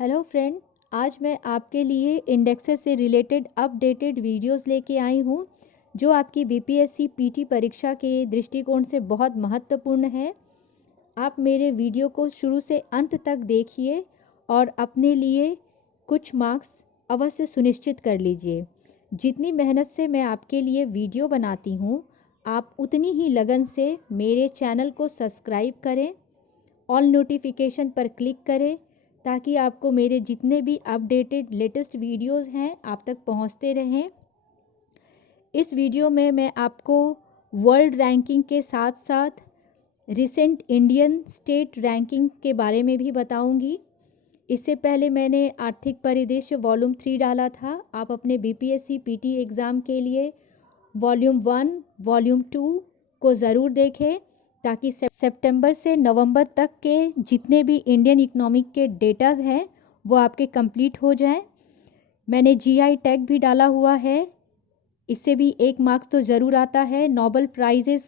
Hello friend. आज मैं आपके लिए इंडेक्सेस से रिलेटेड अपडेटेड वीडियोस लेके आई हूँ जो आपकी बीपीएससी पीटी परीक्षा के दृष्टिकोण से बहुत महत्वपूर्ण है। आप मेरे वीडियो को शुरू से अंत तक देखिए और अपने लिए कुछ मार्क्स अवश्य सुनिश्चित कर लीजिए। जितनी मेहनत से मैं आपके लिए वीडियो बनाती हूँ, आप उतनी ही लगन से मेरे चैनल को सब्सक्राइब करें, ऑल नोटिफिकेशन पर क्लिक करें ताकि आपको मेरे जितने भी अपडेटेड लेटेस्ट वीडियोस हैं आप तक पहुंचते रहें। इस वीडियो में मैं आपको वर्ल्ड रैंकिंग के साथ साथ रिसेंट इंडियन स्टेट रैंकिंग के बारे में भी बताऊंगी। इससे पहले मैंने आर्थिक परिदृश्य वॉल्यूम 3 डाला था। आप अपने बीपीएससी पीटी एग्ज़ाम के लिए वॉल्यूम 1 वॉल्यूम 2 को ज़रूर देखें ताकि सितंबर से नवंबर तक के जितने भी इंडियन इकोनॉमिक के डेटाज हैं वो आपके कंप्लीट हो जाएं। मैंने जीआई टैग भी डाला हुआ है, इससे भी 1 मार्क्स तो ज़रूर आता है। नोबेल प्राइजेस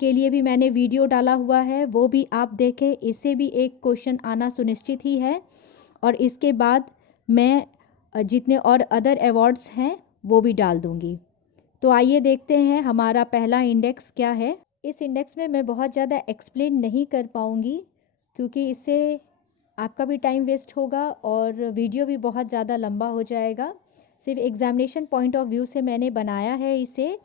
के लिए भी मैंने वीडियो डाला हुआ है, वो भी आप देखें, इससे भी 1 क्वेश्चन आना सुनिश्चित ही है। और इसके बाद मैं जितने और अदर अवार्ड्स हैं वो भी डाल दूँगी। तो आइए देखते हैं हमारा पहला इंडेक्स क्या है। इस इंडेक्स में मैं बहुत ज़्यादा एक्सप्लेन नहीं कर पाऊँगी क्योंकि इससे आपका भी टाइम वेस्ट होगा और वीडियो भी बहुत ज़्यादा लंबा हो जाएगा। सिर्फ एग्जामिनेशन पॉइंट ऑफ व्यू से मैंने बनाया है इसे,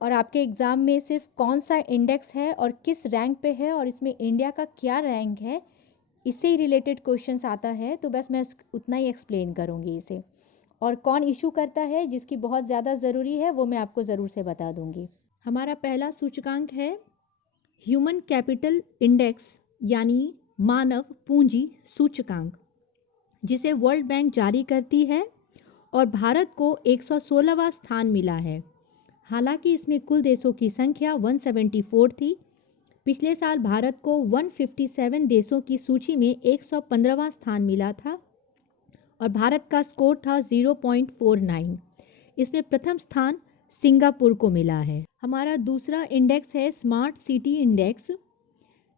और आपके एग्ज़ाम में सिर्फ कौन सा इंडेक्स है और किस रैंक पे है और इसमें इंडिया का क्या रैंक है, इससे ही रिलेटेड क्वेश्चंस आता है। तो बस मैं उतना ही एक्सप्लेन करूँगी इसे, और कौन इशू करता है जिसकी बहुत ज़्यादा ज़रूरी है वो मैं आपको ज़रूर से बता दूँगी। हमारा पहला सूचकांक है ह्यूमन कैपिटल इंडेक्स यानी मानव पूंजी सूचकांक, जिसे वर्ल्ड बैंक जारी करती है और भारत को 116वां स्थान मिला है। हालांकि इसमें कुल देशों की संख्या 174 थी। पिछले साल भारत को 157 देशों की सूची में 115वां स्थान मिला था और भारत का स्कोर था 0.49। इसमें प्रथम स्थान सिंगापुर को मिला है। हमारा दूसरा इंडेक्स है स्मार्ट सिटी इंडेक्स,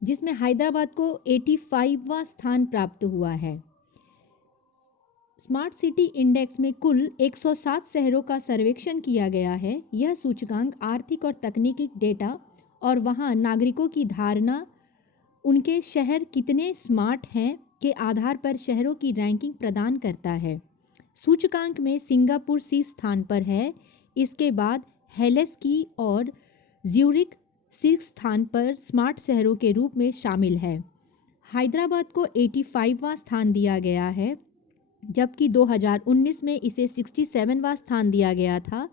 जिसमें हैदराबाद को 85वां स्थान प्राप्त हुआ है। स्मार्ट सिटी इंडेक्स में कुल 107 शहरों का सर्वेक्षण किया गया है। यह सूचकांक आर्थिक और तकनीकी डेटा और वहां नागरिकों की धारणा, उनके शहर कितने स्मार्ट हैं के आधार पर शहरों की रैंकिंग प्रदान करता है। सूचकांक में सिंगापुर शीर्ष स्थान पर है। इसके बाद हेलेसिंकी और ज्यूरिख शीर्ष स्थान पर स्मार्ट शहरों के रूप में शामिल है। हैदराबाद को 85वां स्थान दिया गया है, जबकि 2019 में इसे 67वां स्थान दिया गया था।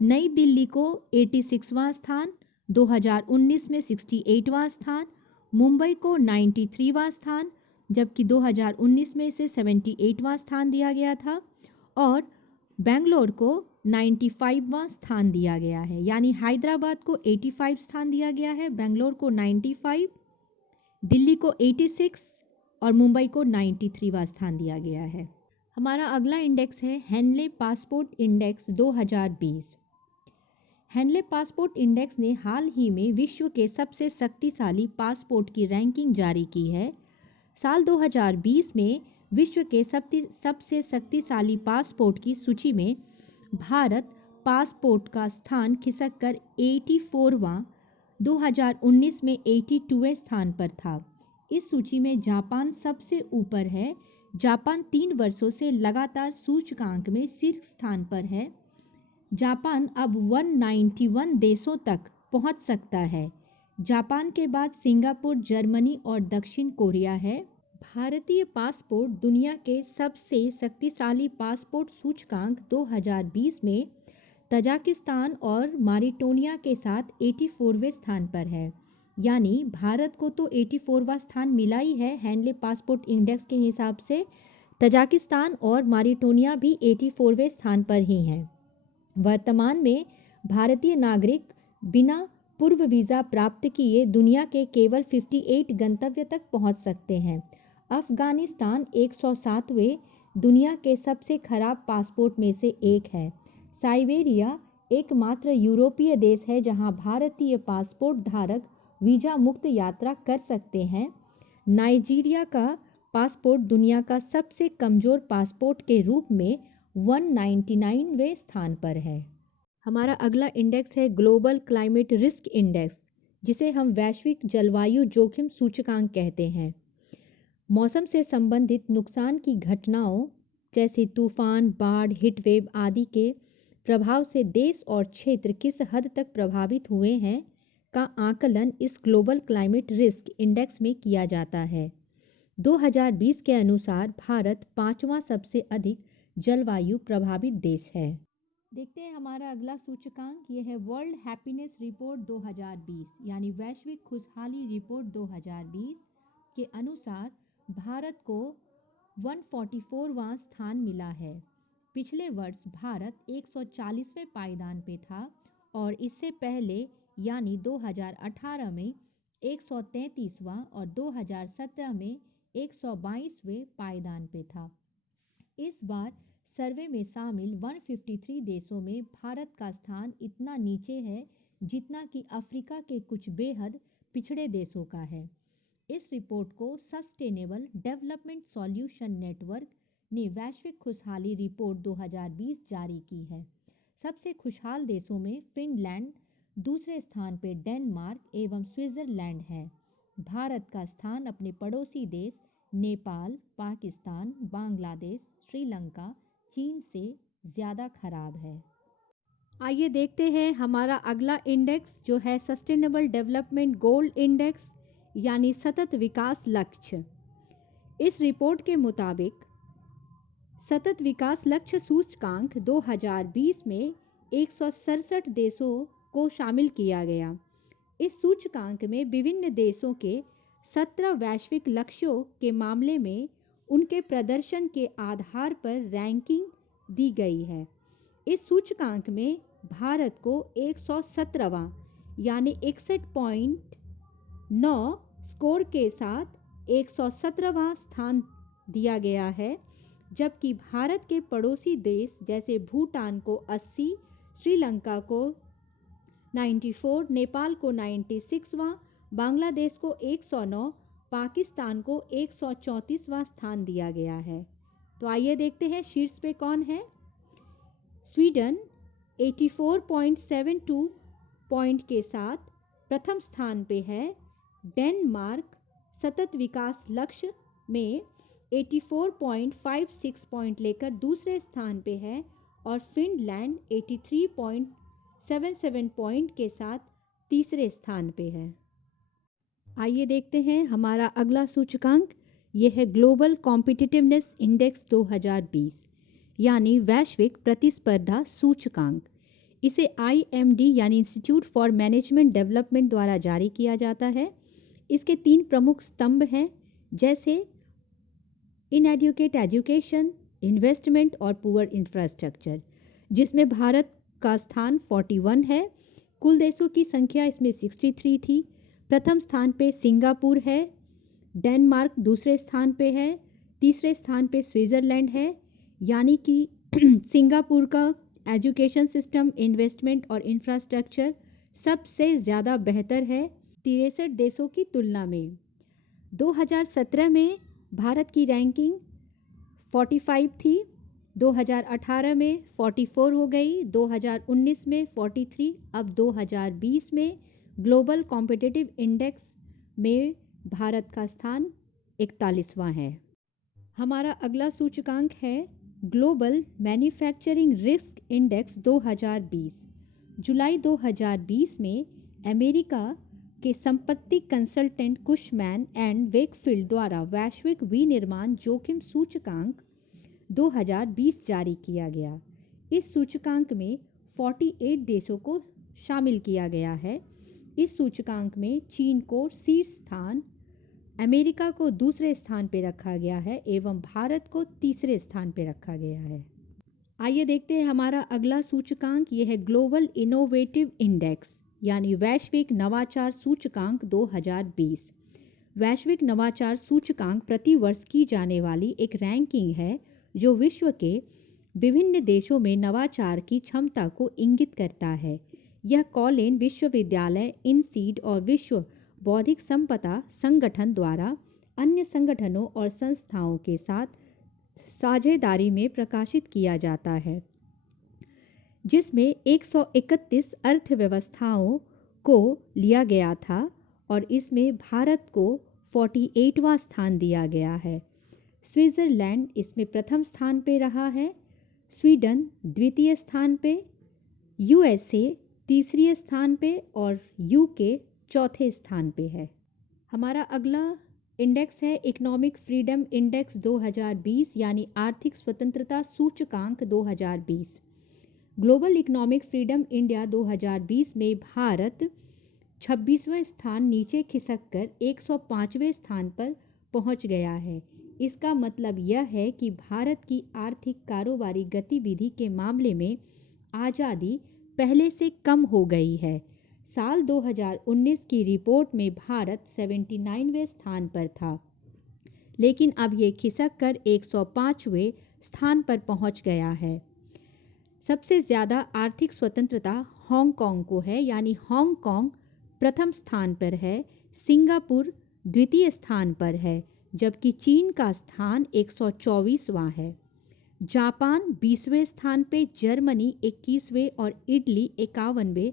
नई दिल्ली को 86वां स्थान, 2019 में 68वां स्थान, मुंबई को 93वां स्थान, जबकि 2019 में इसे 78वां स्थान दिया गया था, और बेंगलोर को 95वां स्थान दिया गया है। यानी हैदराबाद को 85 स्थान दिया गया है, बेंगलोर को 95, दिल्ली को 86 और मुंबई को 93वां स्थान दिया गया है। हमारा अगला इंडेक्स है Henley passport index 2020। Henley passport index ने हाल ही में विश्व के सबसे शक्तिशाली पासपोर्ट की रैंकिंग जारी की है। साल 2020 में विश्व के सबसे शक्तिशाली पासपोर्ट की सूची में भारत पासपोर्ट का स्थान खिसककर 84वां, 2019 में 82वें स्थान पर था। इस सूची में जापान सबसे ऊपर है। जापान 3 वर्षों से लगातार सूचकांक में शीर्ष स्थान पर है। जापान अब 191 देशों तक पहुंच सकता है। जापान के बाद सिंगापुर, जर्मनी और दक्षिण कोरिया है। भारतीय पासपोर्ट दुनिया के सबसे शक्तिशाली पासपोर्ट सूचकांक 2020 में तजाकिस्तान और मारिटोनिया के साथ 84वें स्थान पर है। यानी भारत को तो 84वां स्थान मिला ही है हेनले पासपोर्ट इंडेक्स के हिसाब से। तजाकिस्तान और मारिटोनिया भी 84वें स्थान पर ही हैं। वर्तमान में भारतीय नागरिक बिना पूर्व वीज़ा प्राप्त किए दुनिया के केवल 58 गंतव्य तक पहुंच सकते हैं। अफगानिस्तान 107वें दुनिया के सबसे खराब पासपोर्ट में से एक है। साइबेरिया एकमात्र यूरोपीय देश है जहां भारतीय पासपोर्ट धारक वीजा मुक्त यात्रा कर सकते हैं। नाइजीरिया का पासपोर्ट दुनिया का सबसे कमज़ोर पासपोर्ट के रूप में 199वें स्थान पर है। हमारा अगला इंडेक्स है ग्लोबल क्लाइमेट रिस्क इंडेक्स, जिसे हम वैश्विक जलवायु जोखिम सूचकांक कहते हैं। मौसम से संबंधित नुकसान की घटनाओं जैसे तूफान, बाढ़, हीट वेव आदि के प्रभाव से देश और क्षेत्र किस हद तक प्रभावित हुए हैं का आकलन इस ग्लोबल क्लाइमेट रिस्क इंडेक्स में किया जाता है। 2020 के अनुसार भारत 5वां सबसे अधिक जलवायु प्रभावित देश है। देखते हैं हमारा अगला सूचकांक, यह है वर्ल्ड हैप्पीनेस रिपोर्ट 2020 यानी वैश्विक खुशहाली रिपोर्ट 2020 के अनुसार भारत को 144वां स्थान मिला है। पिछले वर्ष भारत 140वें पायदान पे था और इससे पहले यानी 2018 में 133वां और 2017 में 122वें पायदान पे था। इस बार सर्वे में शामिल 153 देशों में भारत का स्थान इतना नीचे है जितना कि अफ्रीका के कुछ बेहद पिछड़े देशों का है। इस रिपोर्ट को सस्टेनेबल डेवलपमेंट सॉल्यूशन नेटवर्क ने वैश्विक खुशहाली रिपोर्ट 2020 जारी की है। सबसे खुशहाल देशों में फिनलैंड, दूसरे स्थान पर डेनमार्क एवं स्विट्जरलैंड है। भारत का स्थान अपने पड़ोसी देश नेपाल, पाकिस्तान, बांग्लादेश, श्रीलंका, चीन से ज़्यादा खराब है। आइए देखते हैं हमारा अगला इंडेक्स जो है सस्टेनेबल डेवलपमेंट गोल इंडेक्स यानी सतत विकास लक्ष्य। इस रिपोर्ट के मुताबिक सतत विकास लक्ष्य सूचकांक 2020 में 167 देशों को शामिल किया गया। इस सूचकांक में विभिन्न देशों के 17 वैश्विक लक्ष्यों के मामले में उनके प्रदर्शन के आधार पर रैंकिंग दी गई है। इस सूचकांक में भारत को 117वां यानी 61.9 स्कोर के साथ 117वां स्थान दिया गया है, जबकि भारत के पड़ोसी देश जैसे भूटान को 80, श्रीलंका को 94, नेपाल को 96वां, बांग्लादेश को 109, पाकिस्तान को 134वां स्थान दिया गया है। तो आइए देखते हैं शीर्ष पे कौन है। स्वीडन 84.72 पॉइंट के साथ प्रथम स्थान पे है। डेनमार्क सतत विकास लक्ष्य में 84.56 पॉइंट लेकर दूसरे स्थान पे है और फिनलैंड 83.77 पॉइंट के साथ तीसरे स्थान पे है। आइए देखते हैं हमारा अगला सूचकांक, यह है ग्लोबल कॉम्पिटिटिवनेस इंडेक्स 2020 यानी वैश्विक प्रतिस्पर्धा सूचकांक। इसे IMD यानी इंस्टीट्यूट फॉर मैनेजमेंट डेवलपमेंट द्वारा जारी किया जाता है। इसके 3 प्रमुख स्तंभ हैं जैसे इनएडुकेट एजुकेशन, इन्वेस्टमेंट और पुअर इंफ्रास्ट्रक्चर, जिसमें भारत का स्थान 41 है। कुल देशों की संख्या इसमें 63 थी। प्रथम स्थान पे सिंगापुर है, डेनमार्क दूसरे स्थान पे है, तीसरे स्थान पे स्विट्जरलैंड है। यानी कि सिंगापुर का एजुकेशन सिस्टम, इन्वेस्टमेंट और इंफ्रास्ट्रक्चर सबसे ज़्यादा बेहतर है 63 देशों की तुलना में। 2017 में भारत की रैंकिंग 45 थी, 2018 में 44 हो गई, 2019 में 43, अब 2020 में ग्लोबल कॉम्पिटिटिव इंडेक्स में भारत का स्थान 41वां है। हमारा अगला सूचकांक है ग्लोबल मैन्युफैक्चरिंग रिस्क इंडेक्स 2020। जुलाई 2020 में अमेरिका के संपत्ति कंसल्टेंट कुशमैन एंड वेकफील्ड द्वारा वैश्विक विनिर्माण जोखिम सूचकांक 2020 जारी किया गया। इस सूचकांक में 48 देशों को शामिल किया गया है। इस सूचकांक में चीन को शीर्ष स्थान, अमेरिका को दूसरे स्थान पर रखा गया है एवं भारत को तीसरे स्थान पर रखा गया है। आइए देखते हैं हमारा अगला सूचकांक, यह है ग्लोबल इनोवेटिव इंडेक्स यानी वैश्विक नवाचार सूचकांक 2020। वैश्विक नवाचार सूचकांक प्रतिवर्ष की जाने वाली एक रैंकिंग है जो विश्व के विभिन्न देशों में नवाचार की क्षमता को इंगित करता है। यह कॉलेन विश्वविद्यालय, इनसीड और विश्व बौद्धिक संपदा संगठन द्वारा अन्य संगठनों और संस्थाओं के साथ साझेदारी में प्रकाशित किया जाता है, जिसमें 131 अर्थव्यवस्थाओं को लिया गया था और इसमें भारत को 48वां स्थान दिया गया है। स्विट्जरलैंड इसमें प्रथम स्थान पे रहा है, स्वीडन द्वितीय स्थान पे, यूएसए तीसरे स्थान पे और यूके चौथे स्थान पे है। हमारा अगला इंडेक्स है इकोनॉमिक फ्रीडम इंडेक्स 2020 यानी आर्थिक स्वतंत्रता सूचकांक 2020। ग्लोबल इकोनॉमिक फ्रीडम इंडिया 2020 में भारत 26वां स्थान नीचे खिसककर 105वें स्थान पर पहुंच गया है। इसका मतलब यह है कि भारत की आर्थिक कारोबारी गतिविधि के मामले में आज़ादी पहले से कम हो गई है। साल 2019 की रिपोर्ट में भारत 79वें स्थान पर था, लेकिन अब ये खिसक कर 105वें स्थान पर पहुंच गया है। सबसे ज़्यादा आर्थिक स्वतंत्रता हांगकांग को है, यानी हांगकांग प्रथम स्थान पर है, सिंगापुर द्वितीय स्थान पर है, जबकि चीन का स्थान 124वां है। जापान 20वें स्थान पे, जर्मनी 21वें और इटली 51वें,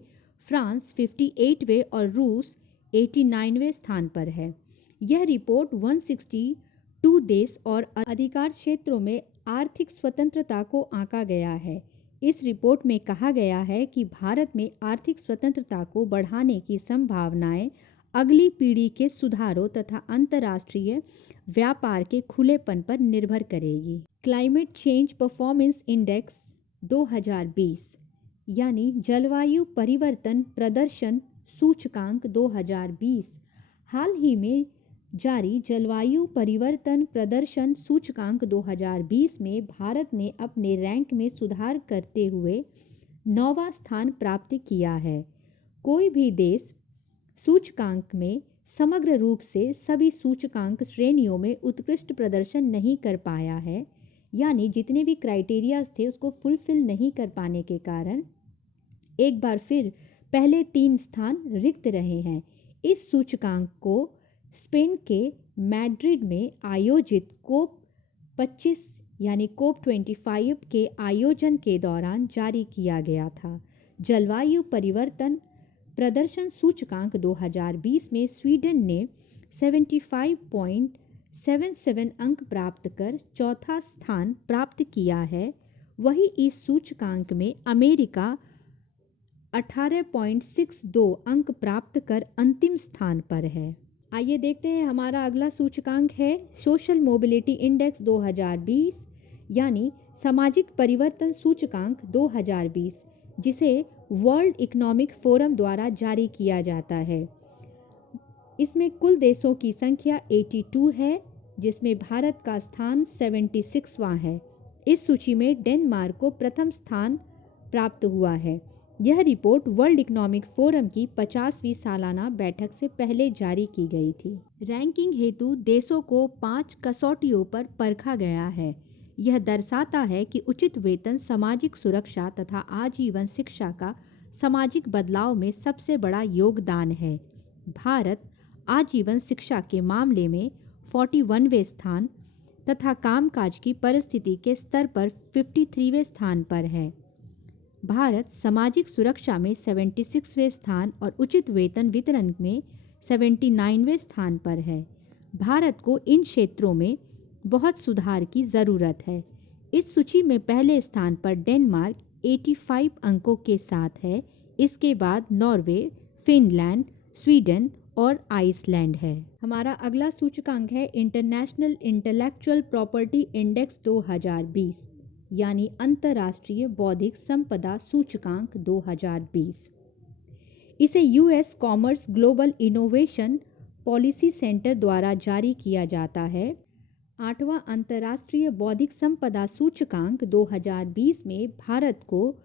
फ्रांस 58वें और रूस 89वें स्थान पर है। यह रिपोर्ट 162 देश और अधिकार क्षेत्रों में आर्थिक स्वतंत्रता को आंका गया है। इस रिपोर्ट में कहा गया है कि भारत में आर्थिक स्वतंत्रता को बढ़ाने की संभावनाएं अगली पीढ़ी के सुधारों तथा अंतर्राष्ट्रीय व्यापार के खुलेपन पर निर्भर करेगी। क्लाइमेट चेंज परफॉर्मेंस इंडेक्स 2020 यानी जलवायु परिवर्तन प्रदर्शन सूचकांक 2020 हाल ही में जारी जलवायु परिवर्तन प्रदर्शन सूचकांक 2020 में भारत ने अपने रैंक में सुधार करते हुए 9वां स्थान प्राप्त किया है। कोई भी देश सूचकांक में समग्र रूप से सभी सूचकांक श्रेणियों में उत्कृष्ट प्रदर्शन नहीं कर पाया है, यानी जितने भी क्राइटेरिया थे उसको फुलफिल नहीं कर पाने के कारण एक बार फिर पहले 3 स्थान रिक्त रहे हैं। इस सूचकांक को स्पेन के मैड्रिड में आयोजित कोप 25 यानी कोप 25 के आयोजन के दौरान जारी किया गया था। जलवायु परिवर्तन प्रदर्शन सूचकांक 2020 में स्वीडन ने 75.77 अंक प्राप्त कर चौथा स्थान प्राप्त किया है। वहीं इस सूचकांक में अमेरिका 18.62 अंक प्राप्त कर अंतिम स्थान पर है। आइए देखते हैं हमारा अगला सूचकांक है सोशल मोबिलिटी इंडेक्स 2020 यानी सामाजिक परिवर्तन सूचकांक 2020, जिसे वर्ल्ड इकोनॉमिक फोरम द्वारा जारी किया जाता है। इसमें कुल देशों की संख्या 82 है, जिसमें भारत का स्थान 76वां है। इस सूची में डेनमार्क को प्रथम स्थान प्राप्त हुआ है। यह रिपोर्ट वर्ल्ड इकोनॉमिक फोरम की 50वीं सालाना बैठक से पहले जारी की गई थी। रैंकिंग हेतु देशों को 5 कसौटियों पर परखा गया है। यह दर्शाता है कि उचित वेतन, सामाजिक सुरक्षा तथा आजीवन शिक्षा का सामाजिक बदलाव में सबसे बड़ा योगदान है। भारत आजीवन शिक्षा के मामले में 41वें स्थान तथा कामकाज की परिस्थिति के स्तर पर 53वें स्थान पर है। भारत सामाजिक सुरक्षा में 76वें स्थान और उचित वेतन वितरण में 79वें स्थान पर है। भारत को इन क्षेत्रों में बहुत सुधार की ज़रूरत है। इस सूची में पहले स्थान पर डेनमार्क 85 अंकों के साथ है। इसके बाद नॉर्वे, फिनलैंड, स्वीडन और आइसलैंड है। हमारा अगला सूचकांक है इंटरनेशनल इंटेलेक्चुअल प्रॉपर्टी इंडेक्स 2020 यानी अंतर्राष्ट्रीय बौद्धिक संपदा सूचकांक 2020। इसे US commerce global innovation policy centre द्वारा जारी किया जाता है। 8वां अंतर्राष्ट्रीय बौद्धिक संपदा सूचकांक 2020 में भारत को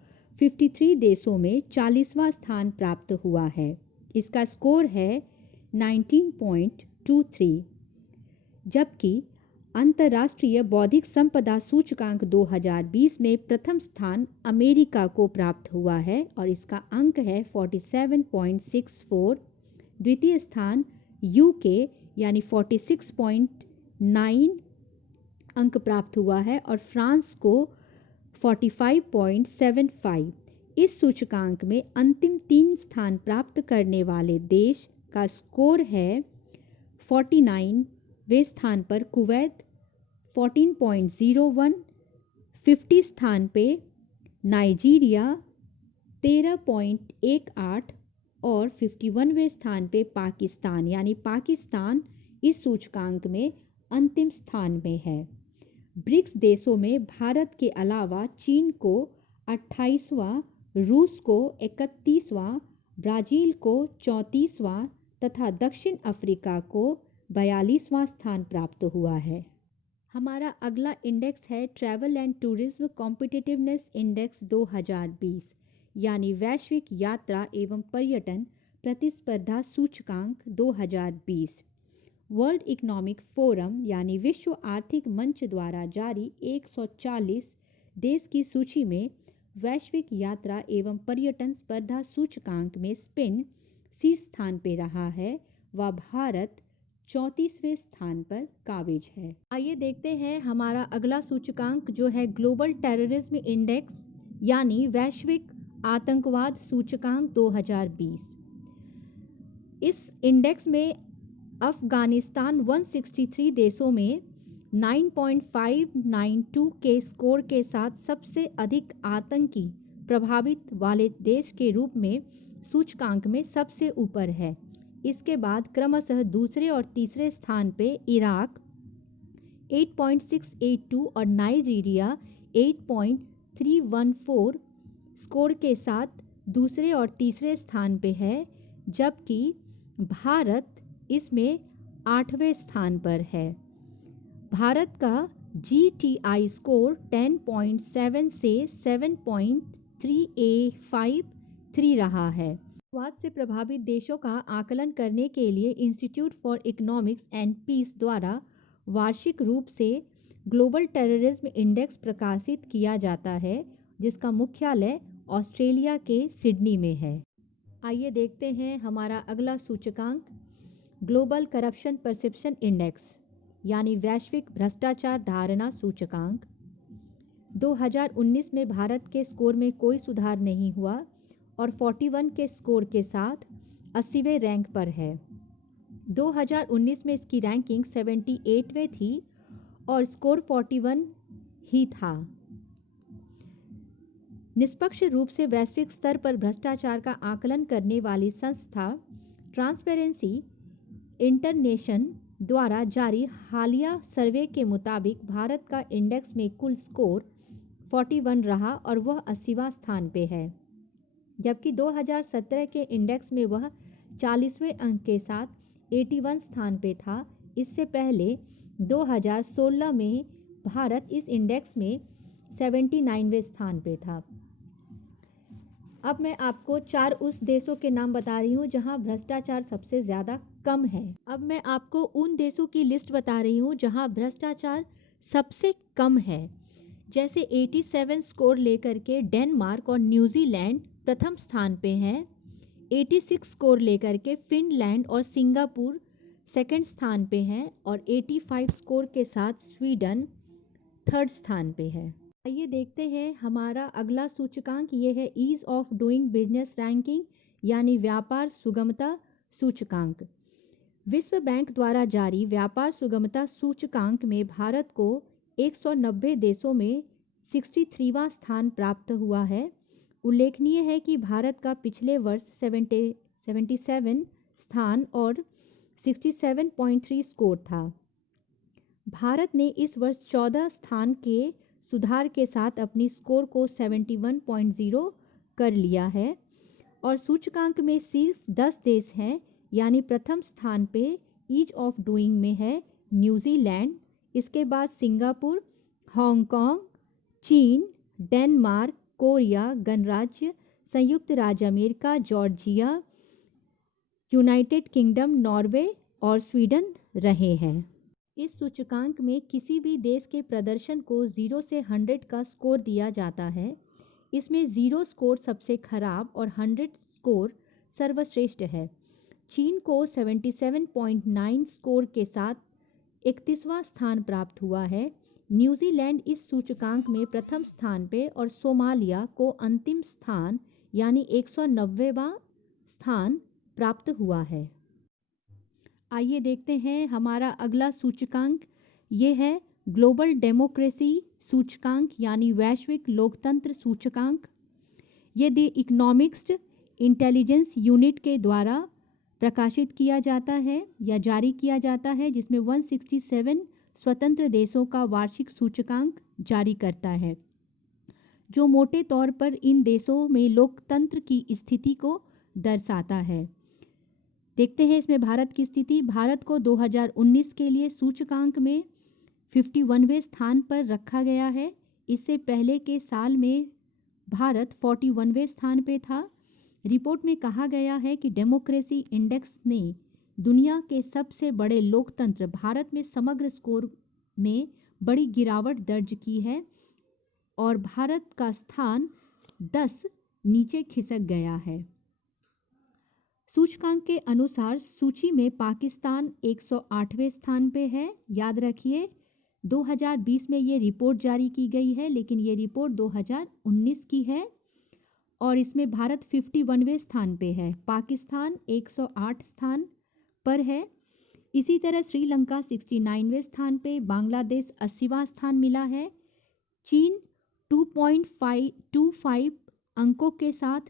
53 देशों में 40वां स्थान प्राप्त हुआ है। इसका स्कोर है 19.23, जबकि अंतर्राष्ट्रीय बौद्धिक संपदा सूचकांक 2020 में प्रथम स्थान अमेरिका को प्राप्त हुआ है और इसका अंक है 47.64। द्वितीय स्थान यूके यानी 46.9 अंक प्राप्त हुआ है और फ्रांस को 45.75। इस सूचकांक में अंतिम 3 स्थान प्राप्त करने वाले देश का स्कोर है 49वें स्थान पर कुवैत 14.01, 50 स्थान पे नाइजीरिया 13.18 और 51वें स्थान पे पाकिस्तान, यानी पाकिस्तान इस सूचकांक में अंतिम स्थान में है। ब्रिक्स देशों में भारत के अलावा चीन को 28वां, रूस को 31वां, ब्राज़ील को 34वां तथा दक्षिण अफ्रीका को 42वां स्थान प्राप्त हुआ है। हमारा अगला इंडेक्स है travel and tourism competitiveness index 2020, यानी वैश्विक यात्रा एवं पर्यटन प्रतिस्पर्धा सूचकांक 2020। वर्ल्ड इकोनॉमिक फोरम यानी विश्व आर्थिक मंच द्वारा जारी 140 देश की सूची में वैश्विक यात्रा एवं पर्यटन स्पर्धा सूचकांक में स्पेन शीर्ष स्थान पर रहा है व भारत 34वें स्थान पर काबिज है। आइए देखते हैं हमारा अगला सूचकांक जो है ग्लोबल टेररिज्म इंडेक्स यानी वैश्विक आतंकवाद सूचकांक 2020। इस इंडेक्स में अफगानिस्तान 163 देशों में 9.592 के स्कोर के साथ सबसे अधिक आतंकी प्रभावित वाले देश के रूप में सूचकांक में सबसे ऊपर है। इसके बाद क्रमशः दूसरे और तीसरे स्थान पे इराक 8.682 और नाइजीरिया 8.314 स्कोर के साथ दूसरे और तीसरे स्थान पे है, जबकि भारत इसमें 8वें स्थान पर है। भारत का GTI स्कोर 10.7 से 7.353 रहा है। आतंकवाद से प्रभावित देशों का आकलन करने के लिए institute for economics and peace द्वारा वार्षिक रूप से ग्लोबल टेररिज्म इंडेक्स प्रकाशित किया जाता है, जिसका मुख्यालय ऑस्ट्रेलिया के सिडनी में है। आइए देखते हैं हमारा अगला सूचकांक ग्लोबल करप्शन परसेप्शन इंडेक्स यानी वैश्विक भ्रष्टाचार धारणा सूचकांक। 2019 में भारत के स्कोर में कोई सुधार नहीं हुआ और 41 के स्कोर के साथ 80वें रैंक पर है। 2019 में इसकी रैंकिंग 78वें थी और स्कोर 41 ही था। निष्पक्ष रूप से वैश्विक स्तर पर भ्रष्टाचार का आकलन करने वाली संस्था ट्रांसपेरेंसी इंटरनेशनल द्वारा जारी हालिया सर्वे के मुताबिक भारत का इंडेक्स में कुल स्कोर 41 रहा और वह 80वां स्थान पे है, जबकि 2017 के इंडेक्स में वह 40वें अंक के साथ 81 स्थान पे था। इससे पहले 2016 में भारत इस इंडेक्स में 79वें स्थान पे था। अब मैं आपको 4 उस देशों के नाम बता रही हूँ जहाँ भ्रष्टाचार सबसे ज़्यादा कम है। अब मैं आपको उन देशों की लिस्ट बता रही हूँ जहाँ भ्रष्टाचार सबसे कम है। जैसे 87 स्कोर लेकर के डेनमार्क और न्यूजीलैंड प्रथम स्थान पे हैं। 86 स्कोर लेकर के फिनलैंड और सिंगापुर सेकंड स्थान पे हैं और 85 स्कोर के साथ स्वीडन थर्ड स्थान पे है। आइए देखते हैं हमारा अगला सूचकांक, ये है ease of doing business ranking यानी व्यापार सुगमता सूचकांक। विश्व बैंक द्वारा जारी व्यापार सुगमता सूचकांक में भारत को 190 देशों में 63वां स्थान प्राप्त हुआ है। उल्लेखनीय है कि भारत का पिछले वर्ष 77 स्थान और 67.3 स्कोर था। भारत ने इस वर्ष 14 स्थान के सुधार के साथ अपनी स्कोर को 71.0 कर लिया है और सूचकांक में शीर्ष 10 देश हैं, यानी प्रथम स्थान पे ईज ऑफ डूइंग में है न्यूजीलैंड, इसके बाद सिंगापुर, हांगकांग, चीन, डेनमार्क, कोरिया गणराज्य, संयुक्त राज्य America, Georgia, United kingdom, Norway और स्वीडन रहे हैं। इस सूचकांक में किसी भी देश के प्रदर्शन को 0 से 100 का स्कोर दिया जाता है। इसमें 0 स्कोर सबसे खराब और 100 स्कोर सर्वश्रेष्ठ है। चीन को 77.9 स्कोर के साथ 31वां स्थान प्राप्त हुआ है। न्यूजीलैंड इस सूचकांक में प्रथम स्थान पे और सोमालिया को अंतिम स्थान यानी 190वां स्थान प्राप्त हुआ है। आइए देखते हैं हमारा अगला सूचकांक, ये है ग्लोबल डेमोक्रेसी सूचकांक यानी वैश्विक लोकतंत्र सूचकांक। ये द इकोनॉमिक्स इंटेलिजेंस यूनिट के द्वारा प्रकाशित किया जाता है या जारी किया जाता है, जिसमें 167 स्वतंत्र देशों का वार्षिक सूचकांक जारी करता है, जो मोटे तौर पर इन देशों में लोकतंत्र की स्थिति को दर्शाता है। देखते हैं इसमें भारत की स्थिति। भारत को 2019 के लिए सूचकांक में 51वें स्थान पर रखा गया है। इससे पहले के साल में भारत 41वें स्थान पे था। रिपोर्ट में कहा गया है कि डेमोक्रेसी इंडेक्स ने दुनिया के सबसे बड़े लोकतंत्र भारत में समग्र स्कोर में बड़ी गिरावट दर्ज की है और भारत का स्थान 10 नीचे खिसक गया है। सूचकांक के अनुसार सूची में पाकिस्तान 108वें स्थान पे है। याद रखिए 2020 में ये रिपोर्ट जारी की गई है, लेकिन ये रिपोर्ट 2019 की है और इसमें भारत 51वें स्थान पे है, पाकिस्तान 108 स्थान पर है। इसी तरह श्रीलंका 69वें स्थान पे, बांग्लादेश 80वां स्थान मिला है। चीन 2.25 अंकों के साथ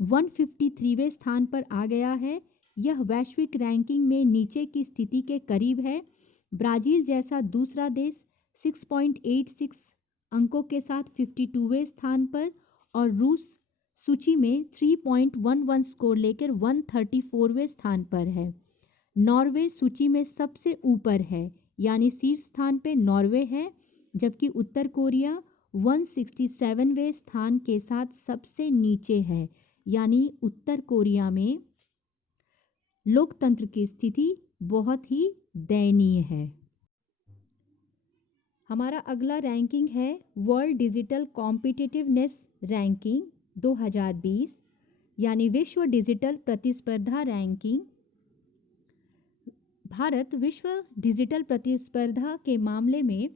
153वें स्थान पर आ गया है। यह वैश्विक रैंकिंग में नीचे की स्थिति के करीब है। ब्राजील जैसा दूसरा देश 6.86 अंकों के साथ 52वें स्थान पर और रूस सूची में 3.11 स्कोर लेकर 134वें स्थान पर है। नॉर्वे सूची में सबसे ऊपर है, यानी शीर्ष स्थान पे नॉर्वे है, जबकि उत्तर कोरिया 167वें स्थान के साथ सबसे नीचे है, यानी उत्तर कोरिया में लोकतंत्र की स्थिति बहुत ही दयनीय है। हमारा अगला रैंकिंग है वर्ल्ड डिजिटल कॉम्पिटिटिवनेस रैंकिंग 2020 यानी विश्व डिजिटल प्रतिस्पर्धा रैंकिंग। भारत विश्व डिजिटल प्रतिस्पर्धा के मामले में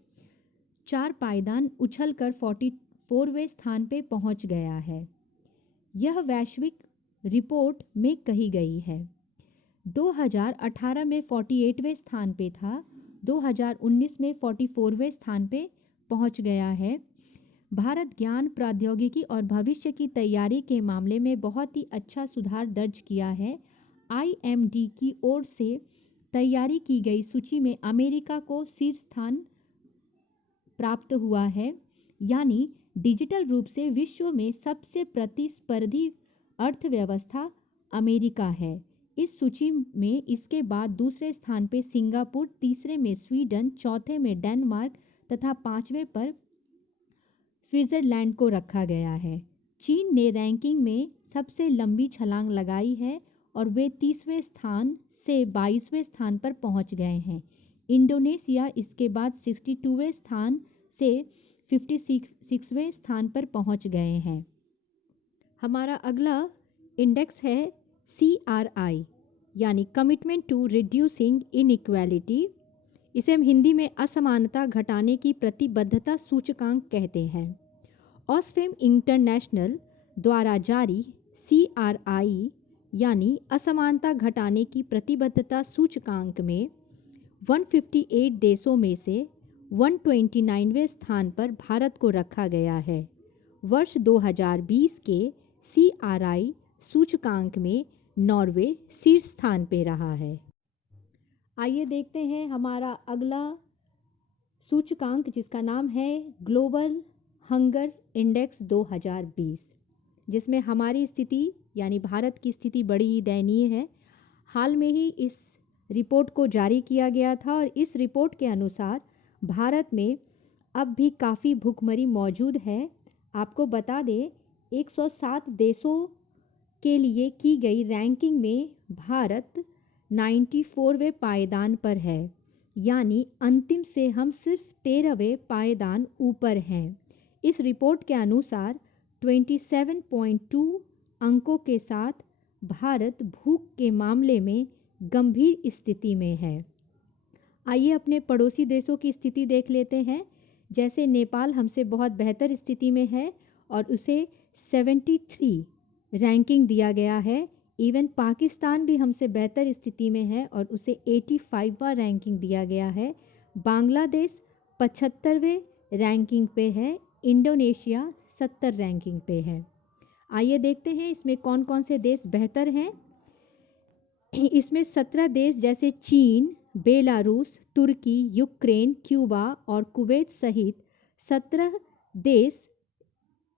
4 पायदान उछलकर 44वें स्थान पे पहुंच गया है। यह वैश्विक रिपोर्ट में कही गई है। 2018 में 48वें स्थान पे था, 2019 में 44वें स्थान पे पहुंच गया है। भारत ज्ञान प्रौद्योगिकी और भविष्य की तैयारी के मामले में बहुत ही अच्छा सुधार दर्ज किया है। IMD की ओर से तैयारी की गई सूची में अमेरिका को शीर्ष स्थान प्राप्त हुआ है, यानी डिजिटल रूप से विश्व में सबसे प्रतिस्पर्धी अर्थव्यवस्था अमेरिका है। इस सूची में इसके बाद दूसरे स्थान पे सिंगापुर, तीसरे में स्वीडन, चौथे में डेनमार्क तथा 5वें पर स्विट्जरलैंड को रखा गया है। चीन ने रैंकिंग में सबसे लंबी छलांग लगाई है और वे 30वें स्थान से 22वें स्थान पर पहुंच गए हैं। इंडोनेशिया इसके बाद 62वें स्थान से 56वें स्थान पर पहुंच गए हैं। हमारा अगला इंडेक्स है CRI यानी कमिटमेंट टू रिड्यूसिंग इनइक्वालिटी। इसे हम हिंदी में असमानता घटाने की प्रतिबद्धता सूचकांक कहते हैं। ऑस्फेम इंटरनेशनल द्वारा जारी CRI यानी असमानता घटाने की प्रतिबद्धता सूचकांक में 158 देशों में से 129वें स्थान पर भारत को रखा गया है। वर्ष 2020 के CRI सूचकांक में नॉर्वे शीर्ष स्थान पे रहा है। आइए देखते हैं हमारा अगला सूचकांक, जिसका नाम है ग्लोबल हंगर इंडेक्स 2020, जिसमें हमारी स्थिति यानी भारत की स्थिति बड़ी ही दयनीय है। हाल में ही इस रिपोर्ट को जारी किया गया था और इस रिपोर्ट के अनुसार भारत में अब भी काफ़ी भूखमरी मौजूद है। आपको बता दें 107 देशों के लिए की गई रैंकिंग में भारत 94वें पायदान पर है, यानी अंतिम से हम सिर्फ 13वें पायदान ऊपर हैं। इस रिपोर्ट के अनुसार 27.2 अंकों के साथ भारत भूख के मामले में गंभीर स्थिति में है। आइए अपने पड़ोसी देशों की स्थिति देख लेते हैं। जैसे नेपाल हमसे बहुत बेहतर स्थिति में है और उसे 73 रैंकिंग दिया गया है। इवन पाकिस्तान भी हमसे बेहतर स्थिति में है और उसे 85वां रैंकिंग दिया गया है। बांग्लादेश 75वें रैंकिंग पे है। इंडोनेशिया 70 रैंकिंग पे है। आइए देखते हैं इसमें कौन कौन से देश बेहतर हैं। इसमें 17 देश जैसे चीन, बेलारूस, तुर्की, यूक्रेन, क्यूबा और कुवैत सहित 17 देश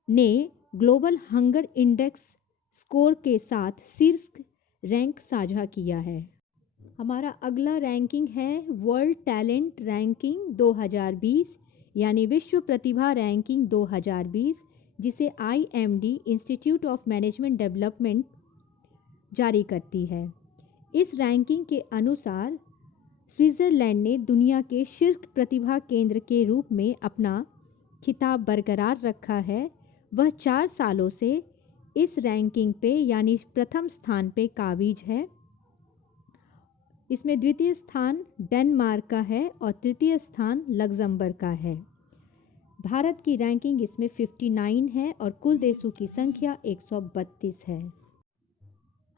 ने ग्लोबल हंगर इंडेक्स स्कोर के साथ शीर्ष रैंक साझा किया है। हमारा अगला रैंकिंग है वर्ल्ड टैलेंट रैंकिंग 2020 यानी विश्व प्रतिभा रैंकिंग 2020, जिसे IMD institute of management development जारी करती है। इस रैंकिंग के अनुसार स्विट्जरलैंड ने दुनिया के शीर्ष प्रतिभा केंद्र के रूप में अपना खिताब बरकरार रखा है। वह 4 सालों से इस रैंकिंग पे यानी प्रथम स्थान पे काबिज है। इसमें द्वितीय स्थान डेनमार्क का है और तृतीय स्थान लग्जमबर्ग का है। भारत की रैंकिंग इसमें 59 है और कुल देशों की संख्या 132 है।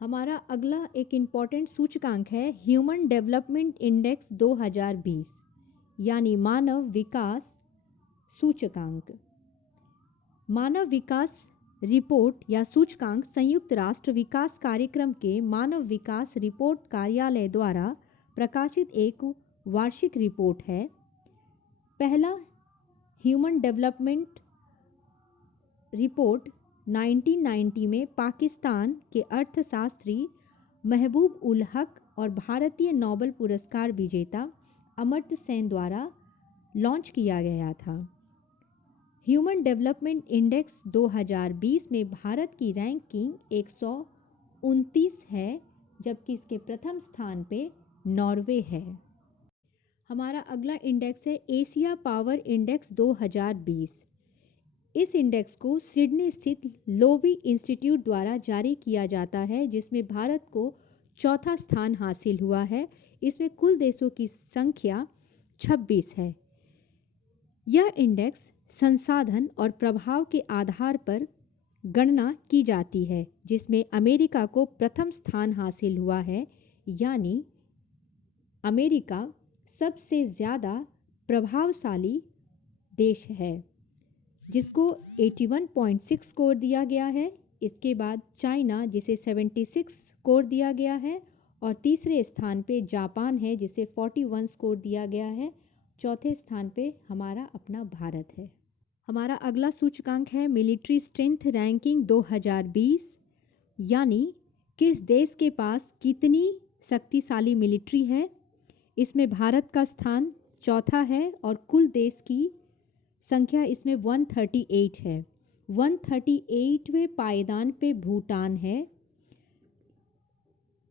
हमारा अगला एक इम्पॉर्टेंट सूचकांक है ह्यूमन डेवलपमेंट इंडेक्स 2020 यानी मानव विकास सूचकांक। मानव विकास रिपोर्ट या सूचकांक संयुक्त राष्ट्र विकास कार्यक्रम के मानव विकास रिपोर्ट कार्यालय द्वारा प्रकाशित एक वार्षिक रिपोर्ट है। पहला ह्यूमन डेवलपमेंट रिपोर्ट 1990 में पाकिस्तान के अर्थशास्त्री महबूब उल हक और भारतीय नोबेल पुरस्कार विजेता अमर्त्य सेन द्वारा लॉन्च किया गया था। ह्यूमन डेवलपमेंट इंडेक्स 2020 में भारत की रैंकिंग 129 है, जबकि इसके प्रथम स्थान पे नॉर्वे है। हमारा अगला इंडेक्स है एशिया पावर इंडेक्स 2020। इस इंडेक्स को सिडनी स्थित लोवी इंस्टीट्यूट द्वारा जारी किया जाता है, जिसमें भारत को चौथा स्थान हासिल हुआ है। इसमें कुल देशों की संख्या 26 है। यह इंडेक्स संसाधन और प्रभाव के आधार पर गणना की जाती है, जिसमें अमेरिका को प्रथम स्थान हासिल हुआ है, यानी अमेरिका सबसे ज़्यादा प्रभावशाली देश है, जिसको 81.6 स्कोर दिया गया है। इसके बाद चाइना, जिसे 76 स्कोर दिया गया है, और तीसरे स्थान पे जापान है, जिसे 41 स्कोर दिया गया है। चौथे स्थान पे हमारा अपना भारत है। हमारा अगला सूचकांक है मिलिट्री स्ट्रेंथ रैंकिंग 2020, यानी किस देश के पास कितनी शक्तिशाली मिलिट्री है। इसमें भारत का स्थान चौथा है और कुल देश की संख्या इसमें 138 है। 138वें पायदान पे भूटान है,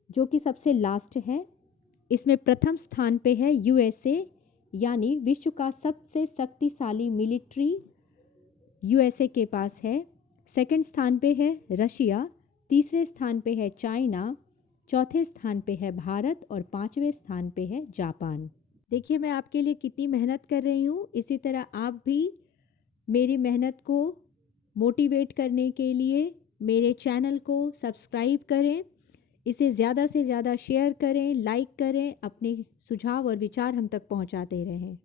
जो कि सबसे लास्ट है। इसमें प्रथम स्थान पे है USA, यानी विश्व का सबसे शक्तिशाली मिलिट्री USA के पास है। सेकंड स्थान पे है रशिया, तीसरे स्थान पे है चाइना, चौथे स्थान पे है भारत और पांचवें स्थान पे है जापान। देखिए मैं आपके लिए कितनी मेहनत कर रही हूँ। इसी तरह आप भी मेरी मेहनत को मोटिवेट करने के लिए मेरे चैनल को सब्सक्राइब करें, इसे ज़्यादा से ज़्यादा शेयर करें, लाइक करें, अपने सुझाव और विचार हम तक पहुँचाते रहें।